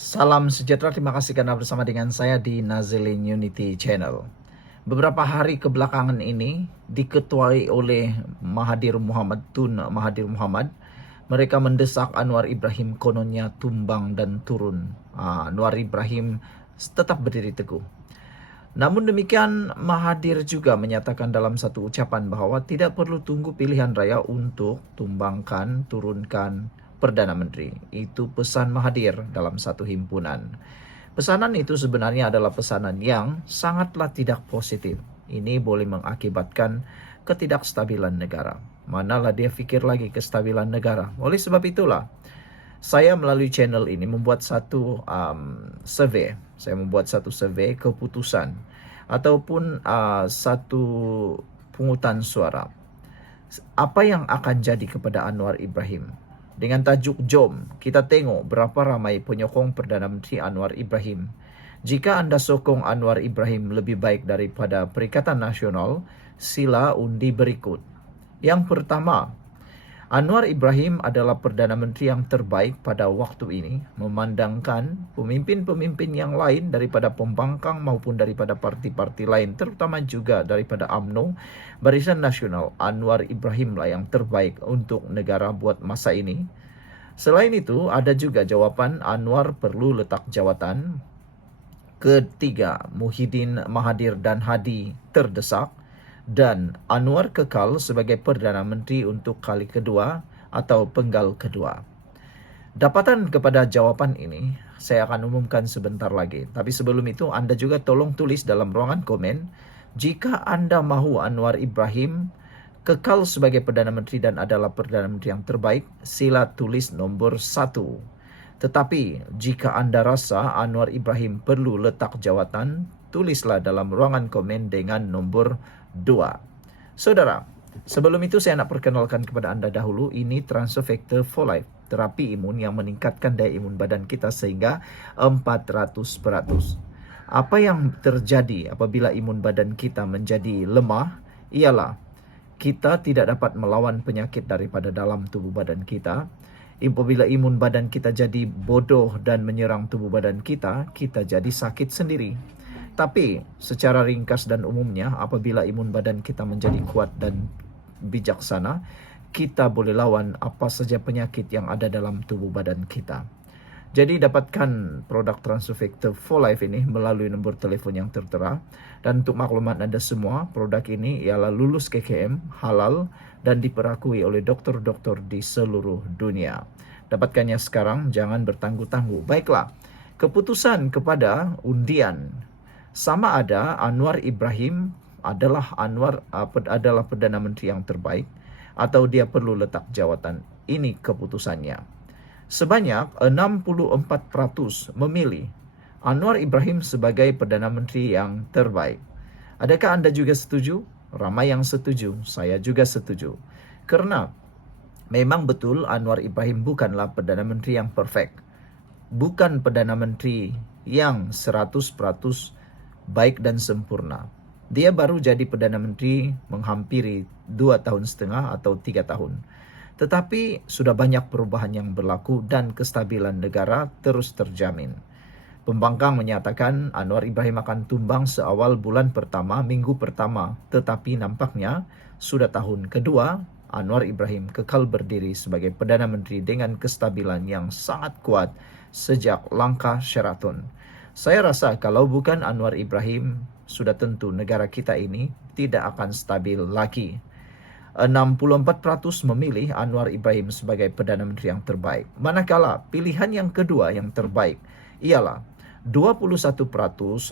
Salam sejahtera, terima kasih karena bersama dengan saya di Nazilin Unity Channel. Beberapa hari kebelakangan ini diketuai oleh Mahathir Muhammad Mahathir Muhammad. Mereka mendesak Anwar Ibrahim kononnya tumbang dan turun. Anwar Ibrahim tetap berdiri teguh. Namun demikian, Mahathir juga menyatakan dalam satu ucapan bahwa tidak perlu tunggu pilihan raya untuk tumbangkan, turunkan Perdana Menteri. Itu pesan Mahathir dalam satu himpunan. Pesanan itu sebenarnya adalah pesanan yang sangatlah tidak positif. Ini boleh mengakibatkan ketidakstabilan negara. Manalah dia fikir lagi kestabilan negara. Oleh sebab itulah, saya melalui channel ini membuat satu survey. Saya membuat satu survey keputusan ataupun satu pungutan suara. Apa yang akan jadi kepada Anwar Ibrahim? Dengan tajuk Jom, kita tengok berapa ramai penyokong Perdana Menteri Anwar Ibrahim. Jika anda sokong Anwar Ibrahim lebih baik daripada Perikatan Nasional, sila undi berikut. Yang pertama, Anwar Ibrahim adalah Perdana Menteri yang terbaik pada waktu ini, memandangkan pemimpin-pemimpin yang lain daripada pembangkang maupun daripada parti-parti lain, terutama juga daripada UMNO, Barisan Nasional. Anwar Ibrahim lah yang terbaik untuk negara buat masa ini. Selain itu, ada juga jawapan Anwar perlu letak jawatan. Ketiga, Muhyiddin, Mahathir dan Hadi terdesak. Dan Anwar kekal sebagai Perdana Menteri untuk kali kedua atau penggal kedua. Dapatan kepada jawapan ini saya akan umumkan sebentar lagi. Tapi sebelum itu, anda juga tolong tulis dalam ruangan komen, jika anda mahu Anwar Ibrahim kekal sebagai Perdana Menteri dan adalah Perdana Menteri yang terbaik, sila tulis nomor 1. Tetapi jika anda rasa Anwar Ibrahim perlu letak jawatan, tulislah dalam ruangan komen dengan nomor 2. Saudara, sebelum itu saya nak perkenalkan kepada anda dahulu, ini Transfer Factor for Life, terapi imun yang meningkatkan daya imun badan kita sehingga 400%. Apa yang terjadi apabila imun badan kita menjadi lemah ialah kita tidak dapat melawan penyakit daripada dalam tubuh badan kita. Apabila imun badan kita jadi bodoh dan menyerang tubuh badan kita, kita jadi sakit sendiri. Tapi secara ringkas dan umumnya, apabila imun badan kita menjadi kuat dan bijaksana, kita boleh lawan apa saja penyakit yang ada dalam tubuh badan kita. Jadi dapatkan produk Transfer Factor for Life ini melalui nombor telefon yang tertera. Dan untuk maklumat anda semua, produk ini ialah lulus KKM, halal dan diperakui oleh doktor-doktor di seluruh dunia. Dapatkannya sekarang, jangan bertangguh-tangguh. Baiklah, keputusan kepada undian. Sama ada Anwar Ibrahim adalah Perdana Menteri yang terbaik atau dia perlu letak jawatan. Ini keputusannya. Sebanyak 64% memilih Anwar Ibrahim sebagai Perdana Menteri yang terbaik. Adakah anda juga setuju? Ramai yang setuju, saya juga setuju. Karena memang betul Anwar Ibrahim bukanlah Perdana Menteri yang perfect. Bukan Perdana Menteri yang 100% baik dan sempurna. Dia baru jadi Perdana Menteri menghampiri 2,5 tahun atau 3 tahun. Tetapi sudah banyak perubahan yang berlaku dan kestabilan negara terus terjamin. Pembangkang menyatakan Anwar Ibrahim akan tumbang seawal bulan pertama, minggu pertama. Tetapi nampaknya sudah tahun kedua, Anwar Ibrahim kekal berdiri sebagai Perdana Menteri dengan kestabilan yang sangat kuat sejak langkah Sheraton. Saya rasa kalau bukan Anwar Ibrahim, sudah tentu negara kita ini tidak akan stabil lagi. 64% memilih Anwar Ibrahim sebagai Perdana Menteri yang terbaik. Manakala pilihan yang kedua yang terbaik ialah 21%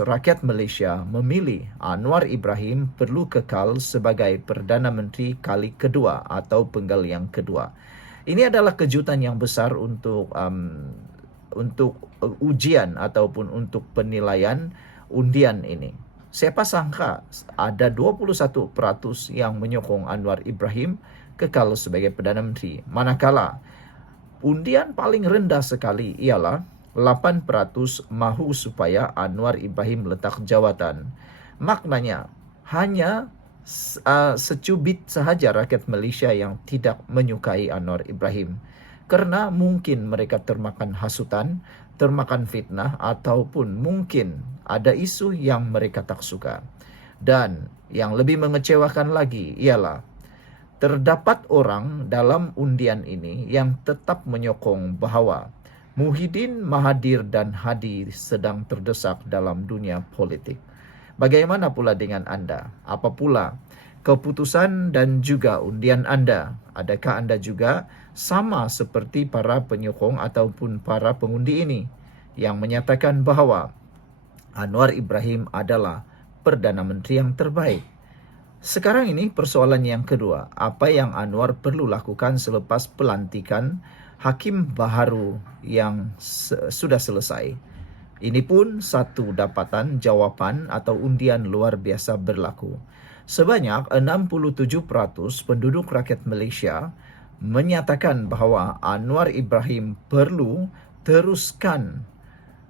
rakyat Malaysia memilih Anwar Ibrahim perlu kekal sebagai Perdana Menteri kali kedua atau penggal yang kedua. Ini adalah kejutan yang besar untuk ujian ataupun untuk penilaian undian ini. Siapa sangka ada 21% yang menyokong Anwar Ibrahim kekal sebagai Perdana Menteri. Manakala undian paling rendah sekali ialah 8% mahu supaya Anwar Ibrahim letak jawatan. Maknanya hanya secubit sahaja rakyat Malaysia yang tidak menyukai Anwar Ibrahim. Karena mungkin mereka termakan hasutan, termakan fitnah, ataupun mungkin ada isu yang mereka tak suka. Dan yang lebih mengecewakan lagi ialah terdapat orang dalam undian ini yang tetap menyokong bahwa Muhyiddin, Mahathir dan Hadi sedang terdesak dalam dunia politik. Bagaimana pula dengan Anda? Apa pula keputusan dan juga undian Anda? Adakah Anda juga sama seperti para penyokong ataupun para pengundi ini yang menyatakan bahwa Anwar Ibrahim adalah Perdana Menteri yang terbaik? Sekarang ini persoalan yang kedua, apa yang Anwar perlu lakukan selepas pelantikan hakim baharu yang sudah selesai? Ini pun satu dapatan jawapan atau undian luar biasa berlaku. Sebanyak 67% penduduk rakyat Malaysia menyatakan bahawa Anwar Ibrahim perlu teruskan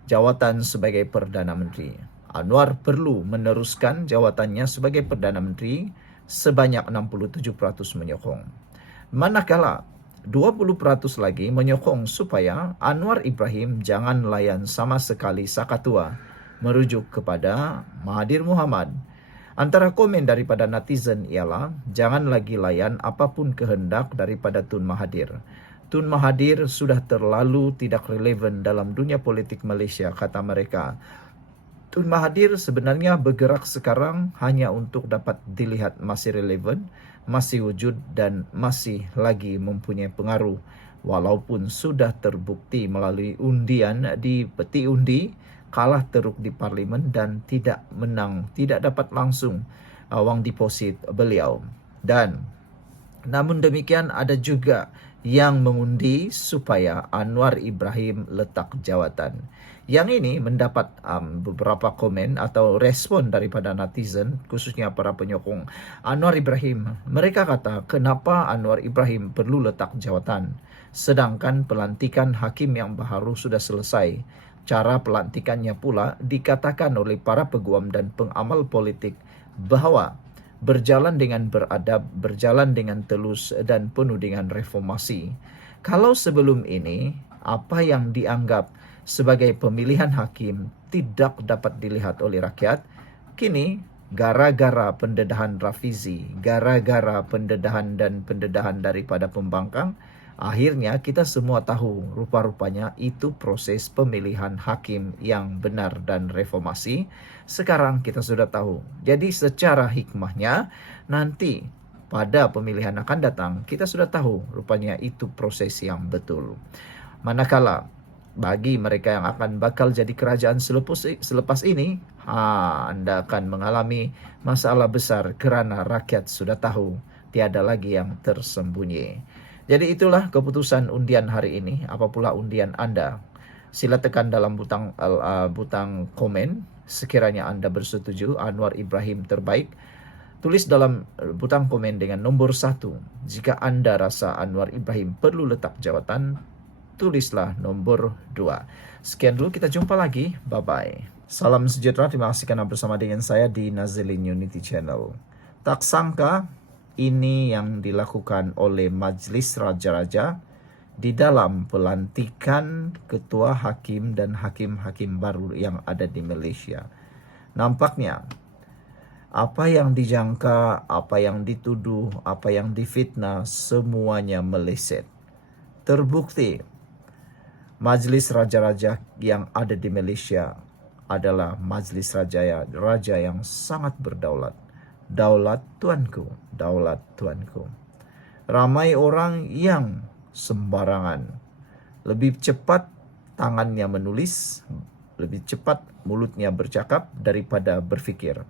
jawatan sebagai Perdana Menteri. Anwar perlu meneruskan jawatannya sebagai Perdana Menteri, sebanyak 67% menyokong. Manakala 20% lagi menyokong supaya Anwar Ibrahim jangan layan sama sekali Sakatua, merujuk kepada Mahathir Mohamad. Antara komen daripada netizen ialah jangan lagi layan apapun kehendak daripada Tun Mahathir. Tun Mahathir sudah terlalu tidak relevan dalam dunia politik Malaysia, kata mereka. Tun Mahathir sebenarnya bergerak sekarang hanya untuk dapat dilihat masih relevan, masih wujud dan masih lagi mempunyai pengaruh. Walaupun sudah terbukti melalui undian di peti undi, kalah teruk di parlimen dan tidak menang, tidak dapat langsung wang deposit beliau. Dan namun demikian ada juga yang mengundi supaya Anwar Ibrahim letak jawatan. Yang ini mendapat beberapa komen atau respon daripada netizen, khususnya para penyokong Anwar Ibrahim. Mereka kata, kenapa Anwar Ibrahim perlu letak jawatan? Sedangkan pelantikan hakim yang baru sudah selesai. Cara pelantikannya pula dikatakan oleh para peguam dan pengamal politik bahwa berjalan dengan beradab, berjalan dengan telus dan penuh dengan reformasi. Kalau sebelum ini, apa yang dianggap sebagai pemilihan hakim tidak dapat dilihat oleh rakyat, kini gara-gara pendedahan Rafizi, gara-gara pendedahan daripada pembangkang, akhirnya kita semua tahu rupa-rupanya itu proses pemilihan hakim yang benar dan reformasi. Sekarang kita sudah tahu. Jadi secara hikmahnya nanti pada pemilihan akan datang kita sudah tahu rupanya itu proses yang betul. Manakala bagi mereka yang akan bakal jadi kerajaan selepas ini, anda akan mengalami masalah besar kerana rakyat sudah tahu tiada lagi yang tersembunyi. Jadi itulah keputusan undian hari ini. Apa pula undian Anda? Sila tekan dalam butang komen sekiranya Anda bersetuju Anwar Ibrahim terbaik. Tulis dalam butang komen dengan nombor 1. Jika Anda rasa Anwar Ibrahim perlu letak jawatan, tulislah nombor 2. Sekian dulu, kita jumpa lagi. Bye-bye. Salam sejahtera, terima kasih karena bersama dengan saya di Nazilin Unity Channel. Tak sangka ini yang dilakukan oleh Majlis Raja-Raja di dalam pelantikan ketua hakim dan hakim-hakim baru yang ada di Malaysia. Nampaknya apa yang dijangka, apa yang dituduh, apa yang difitnah, semuanya meleset. Terbukti Majlis Raja-Raja yang ada di Malaysia adalah majlis raja yang sangat berdaulat. Daulat tuanku, daulat tuanku. Ramai orang yang sembarangan. Lebih cepat tangannya menulis, lebih cepat mulutnya bercakap daripada berfikir.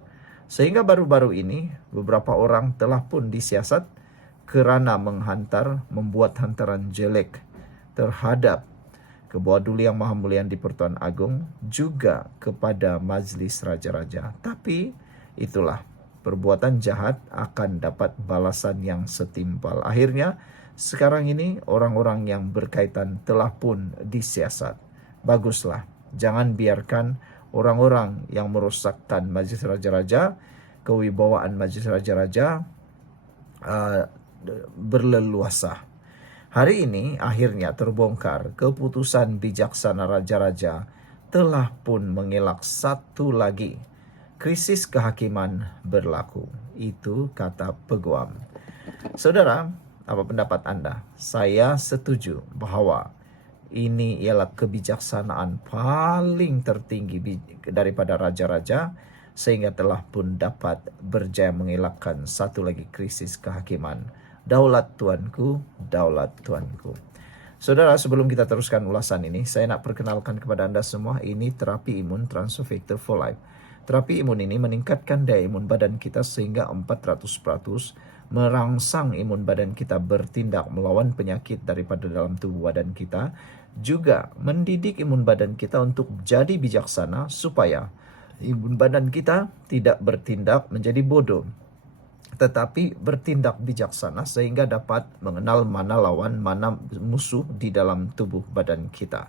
Sehingga baru-baru ini beberapa orang telah pun disiasat kerana membuat hantaran jelek terhadap Ketua Duli Yang Maha Mulia di Pertuan Agong, juga kepada Majlis Raja-Raja. Tapi itulah, perbuatan jahat akan dapat balasan yang setimpal. Akhirnya sekarang ini orang-orang yang berkaitan telah pun disiasat. Baguslah, jangan biarkan orang-orang yang merosakkan Majlis Raja-Raja, kewibawaan Majlis Raja-Raja berleluasa. Hari ini akhirnya terbongkar keputusan bijaksana raja-raja telah pun mengelak satu lagi krisis kehakiman berlaku. Itu kata peguam. Saudara, apa pendapat Anda? Saya setuju bahwa ini ialah kebijaksanaan paling tertinggi daripada raja-raja sehingga telah pun dapat berjaya mengelakkan satu lagi krisis kehakiman. Daulat Tuanku, daulat Tuanku. Saudara, sebelum kita teruskan ulasan ini, saya nak perkenalkan kepada Anda semua, ini terapi imun Transovector for Life. Terapi imun ini meningkatkan daya imun badan kita sehingga 400%, merangsang imun badan kita bertindak melawan penyakit daripada dalam tubuh badan kita, juga mendidik imun badan kita untuk jadi bijaksana supaya imun badan kita tidak bertindak menjadi bodoh, tetapi bertindak bijaksana sehingga dapat mengenal mana lawan, mana musuh di dalam tubuh badan kita.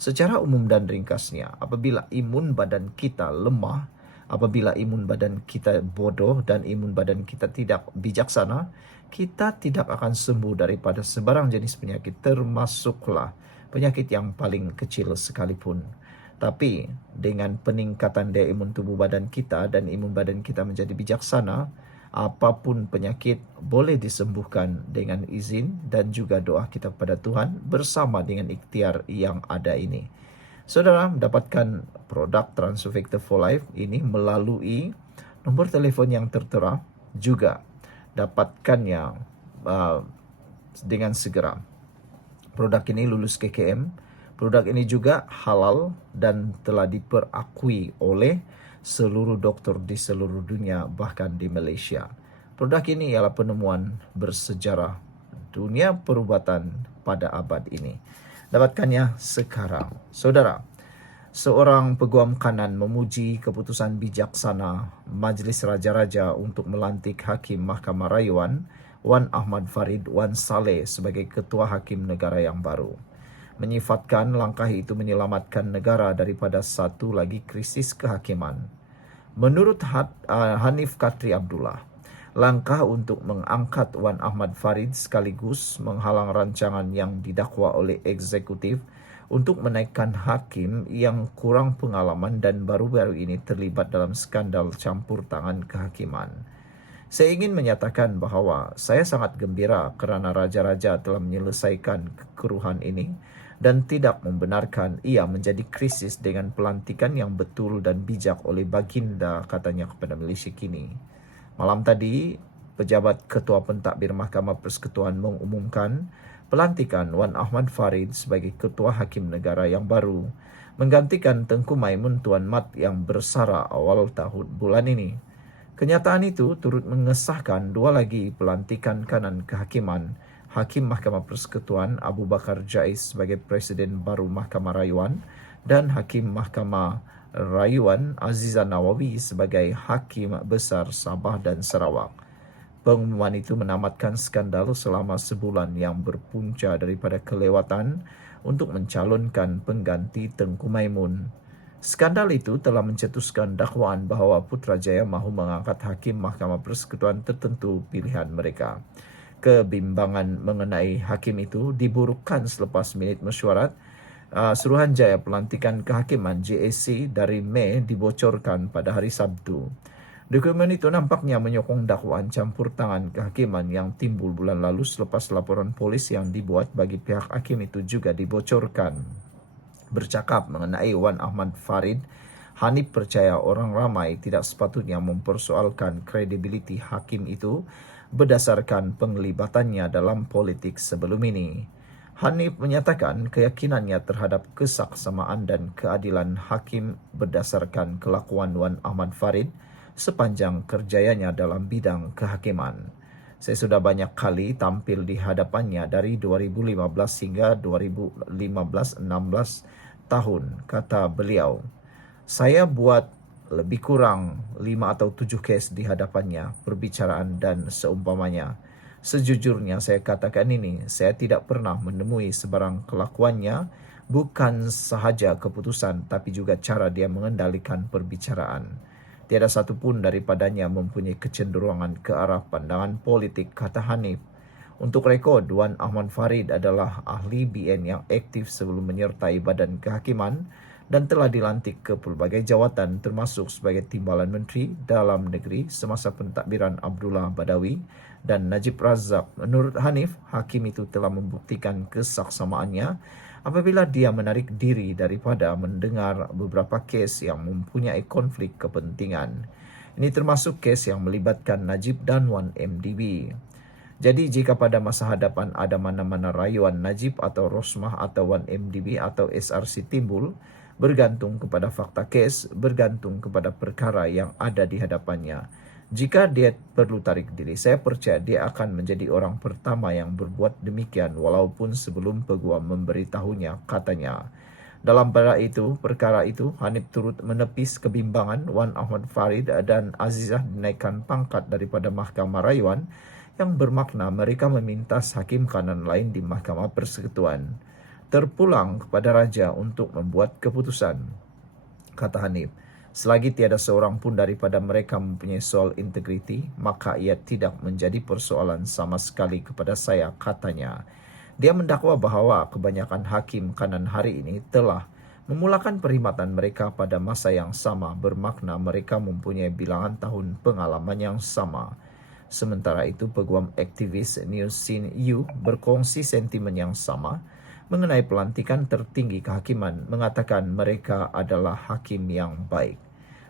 Secara umum dan ringkasnya, apabila imun badan kita lemah, apabila imun badan kita bodoh dan imun badan kita tidak bijaksana, kita tidak akan sembuh daripada sebarang jenis penyakit, termasuklah penyakit yang paling kecil sekalipun. Tapi dengan peningkatan daya imun tubuh badan kita dan imun badan kita menjadi bijaksana, apapun penyakit boleh disembuhkan dengan izin dan juga doa kita kepada Tuhan bersama dengan ikhtiar yang ada ini. Saudara mendapatkan produk Transovector for Life ini melalui nomor telefon yang tertera, juga dapatkannya dengan segera. Produk ini lulus KKM. Produk ini juga halal dan telah diperakui oleh seluruh dokter di seluruh dunia, bahkan di Malaysia. Produk ini ialah penemuan bersejarah dunia perubatan pada abad ini. Dapatkannya sekarang. Saudara, seorang peguam kanan memuji keputusan bijaksana Majlis Raja-Raja untuk melantik Hakim Mahkamah Rayuan Wan Ahmad Farid Wan Saleh sebagai Ketua Hakim Negara yang baru. Menyifatkan langkah itu menyelamatkan negara daripada satu lagi krisis kehakiman. Menurut Hanif Katri Abdullah, langkah untuk mengangkat Wan Ahmad Farid sekaligus menghalang rancangan yang didakwa oleh eksekutif untuk menaikkan hakim yang kurang pengalaman dan baru-baru ini terlibat dalam skandal campur tangan kehakiman. Saya ingin menyatakan bahawa saya sangat gembira kerana raja-raja telah menyelesaikan kekeruhan ini dan tidak membenarkan ia menjadi krisis dengan pelantikan yang betul dan bijak oleh baginda, katanya kepada Malaysia Kini. Malam tadi, pejabat Ketua Pentadbir Mahkamah Persekutuan mengumumkan pelantikan Wan Ahmad Farid sebagai Ketua Hakim Negara yang baru, menggantikan Tengku Maimun Tuan Mat yang bersara awal tahun bulan ini. Kenyataan itu turut mengesahkan dua lagi pelantikan kanan kehakiman, Hakim Mahkamah Persekutuan Abu Bakar Jais sebagai Presiden baru Mahkamah Rayuan dan Hakim Mahkamah Rayuan Aziza Nawawi sebagai Hakim Besar Sabah dan Sarawak. Pengumuman itu menamatkan skandal selama sebulan yang berpunca daripada kelewatan untuk mencalonkan pengganti Tengku Maimun. Skandal itu telah mencetuskan dakwaan bahawa Putrajaya mahu mengangkat Hakim Mahkamah Persekutuan tertentu pilihan mereka. Kebimbangan mengenai hakim itu diburukkan selepas minit mesyuarat Suruhanjaya Pelantikan Kehakiman JAC dari Mei dibocorkan pada hari Sabtu. Dokumen itu nampaknya menyokong dakwaan campur tangan kehakiman yang timbul bulan lalu selepas laporan polis yang dibuat bagi pihak hakim itu juga dibocorkan. Bercakap mengenai Wan Ahmad Farid, Hanif percaya orang ramai tidak sepatutnya mempersoalkan kredibiliti hakim itu berdasarkan penglibatannya dalam politik sebelum ini. Hanif menyatakan keyakinannya terhadap kesaksamaan dan keadilan hakim berdasarkan kelakuan Wan Ahmad Farid sepanjang kerjayanya dalam bidang kehakiman. Saya sudah banyak kali tampil di hadapannya dari 2015 hingga 2015-16 tahun, kata beliau. Saya buat lebih kurang 5 atau 7 kes di hadapannya, perbicaraan dan seumpamanya. Sejujurnya saya katakan ini, saya tidak pernah menemui sebarang kelakuannya, bukan sahaja keputusan tapi juga cara dia mengendalikan perbicaraan. Tiada satu pun daripadanya mempunyai kecenderungan ke arah pandangan politik, kata Hanif. Untuk rekod, Wan Ahmad Farid adalah ahli BN yang aktif sebelum menyertai Badan Kehakiman dan telah dilantik ke pelbagai jawatan termasuk sebagai Timbalan Menteri Dalam Negeri semasa pentadbiran Abdullah Badawi dan Najib Razak. Menurut Hanif, hakim itu telah membuktikan kesaksamaannya apabila dia menarik diri daripada mendengar beberapa kes yang mempunyai konflik kepentingan. Ini termasuk kes yang melibatkan Najib dan Wan MDB. Jadi jika pada masa hadapan ada mana-mana rayuan Najib atau Rosmah atau Wan MDB atau SRC timbul, bergantung kepada fakta kes, bergantung kepada perkara yang ada di hadapannya. Jika dia perlu tarik diri, saya percaya dia akan menjadi orang pertama yang berbuat demikian walaupun sebelum peguam memberitahunya, katanya. Dalam perkara itu, Hanif turut menepis kebimbangan Wan Ahmad Farid dan Azizah dinaikkan pangkat daripada Mahkamah Rayuan yang bermakna mereka meminta hakim kanan lain di Mahkamah Persekutuan terpulang kepada raja untuk membuat keputusan. Kata Hanif, selagi tiada seorang pun daripada mereka mempunyai soal integriti, maka ia tidak menjadi persoalan sama sekali kepada saya, katanya. Dia mendakwa bahawa kebanyakan hakim kanan hari ini telah memulakan perkhidmatan mereka pada masa yang sama, bermakna mereka mempunyai bilangan tahun pengalaman yang sama. Sementara itu, peguam aktivis New Scene U berkongsi sentimen yang sama mengenai pelantikan tertinggi kehakiman, mengatakan mereka adalah hakim yang baik.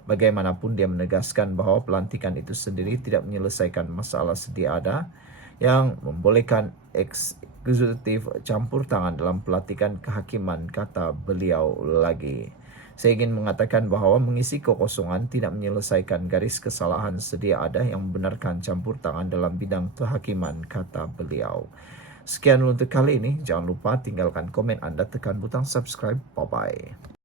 Bagaimanapun dia menegaskan bahawa pelantikan itu sendiri tidak menyelesaikan masalah sedia ada yang membolehkan eksekutif campur tangan dalam pelantikan kehakiman, kata beliau lagi. Saya ingin mengatakan bahawa mengisi kekosongan tidak menyelesaikan garis kesalahan sedia ada yang membenarkan campur tangan dalam bidang kehakiman, kata beliau. Sekian untuk kali ini. Jangan lupa tinggalkan komen anda, tekan butang subscribe. Bye-bye.